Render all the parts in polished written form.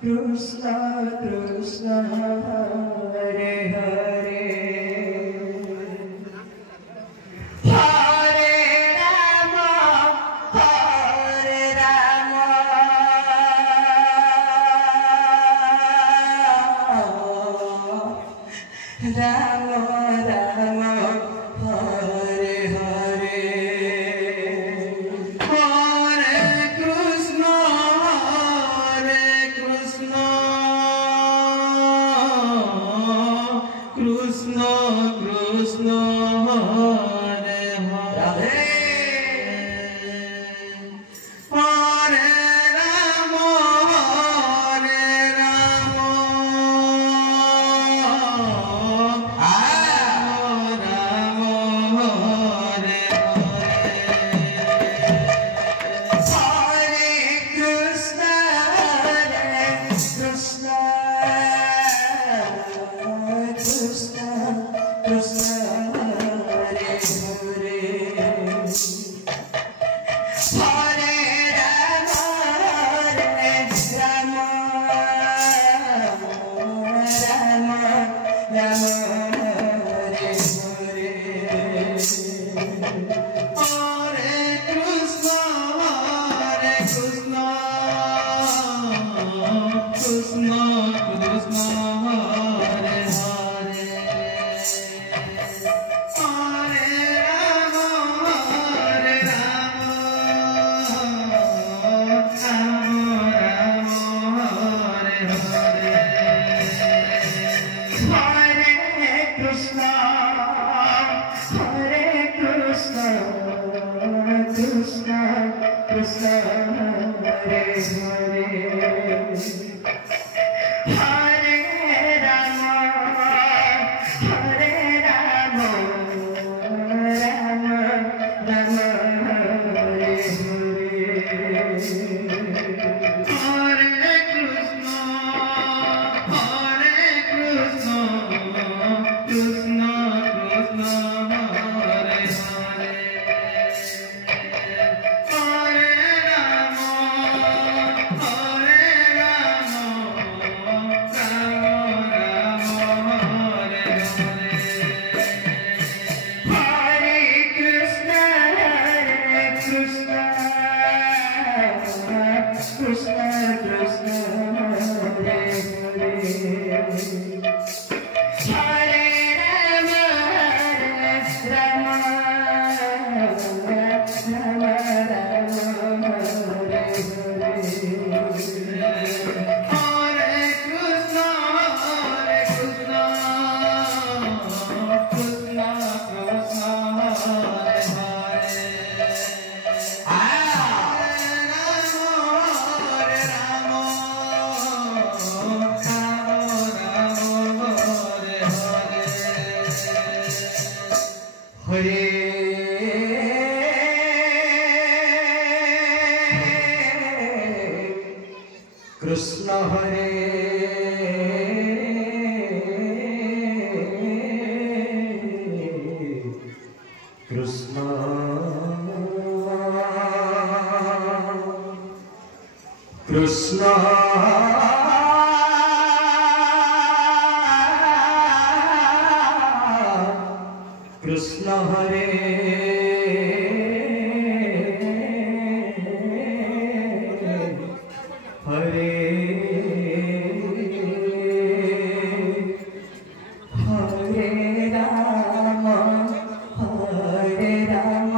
Krishna Krishna Hare Hare Hare Rama Hare Rama Rama Rama Hare Hare Hare Krishna Krishna Krishna Hare Hare Hare Rama Hare Rama Rama Hare Hare Krishna Krishna Krishna Krishna Hare Hare Hare Rama Rama Rama Rama Hare Hare Hare Krishna Krishna Krishna Krishna Hare Hare Hare Rama Hare Rama Rama Hare Hare Hare Krishna Krishna Krishna Hare Hare Hare Rama Rama Rama Hare Hare Hare Krishna Krishna Krishna Hare Hare Hare Rama Rama Hare Hare Hare Krishna Krishna Krishna Krishna Hare Hare Hare Rama Rama Rama Hare Hare Hare Krishna Krishna Krishna Hare Hare Hare Krishna Hare Krishna Krishna Krishna Hare Hare Hare Rama Hare Rama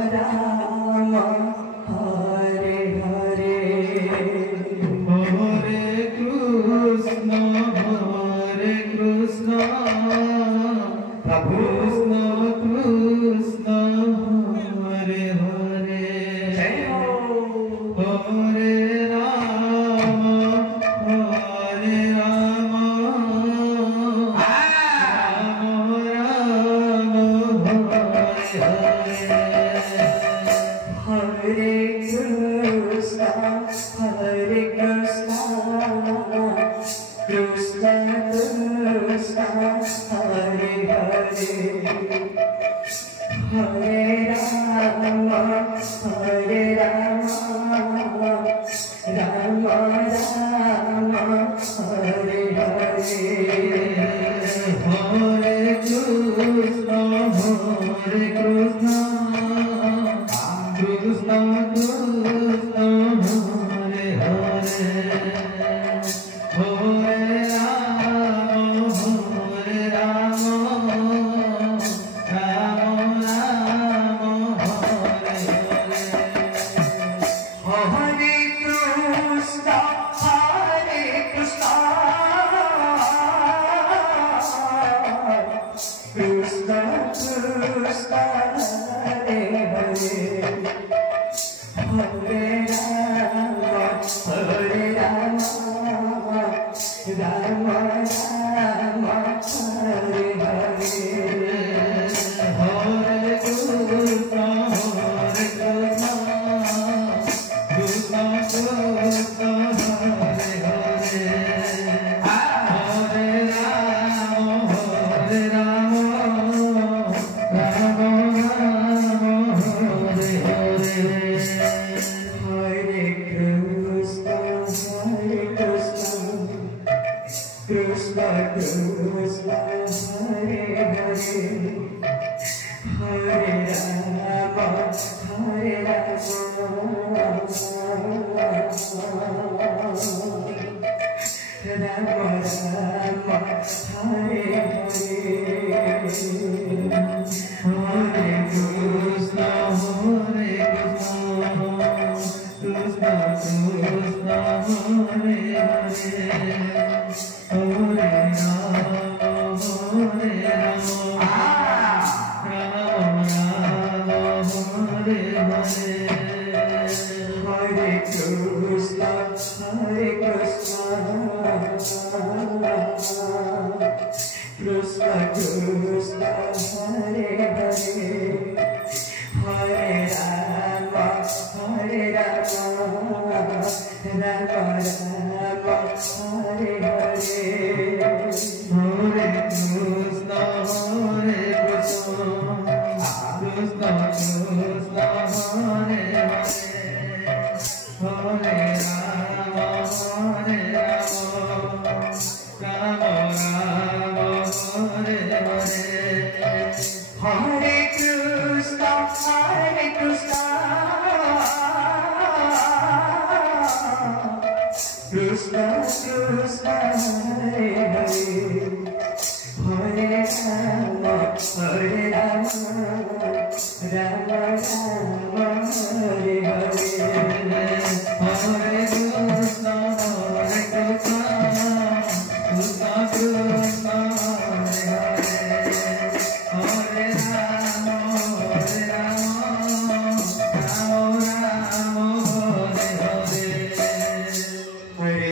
Rama Rama Hare Hare Hare Krishna Krishna Krishna Krishna Hare Hare Hare Rama Hare Rama Rama Hare Hare Krishna Krishna Krishna Hare Hare Hare Rama Rama Krishna Krishna Hare Hare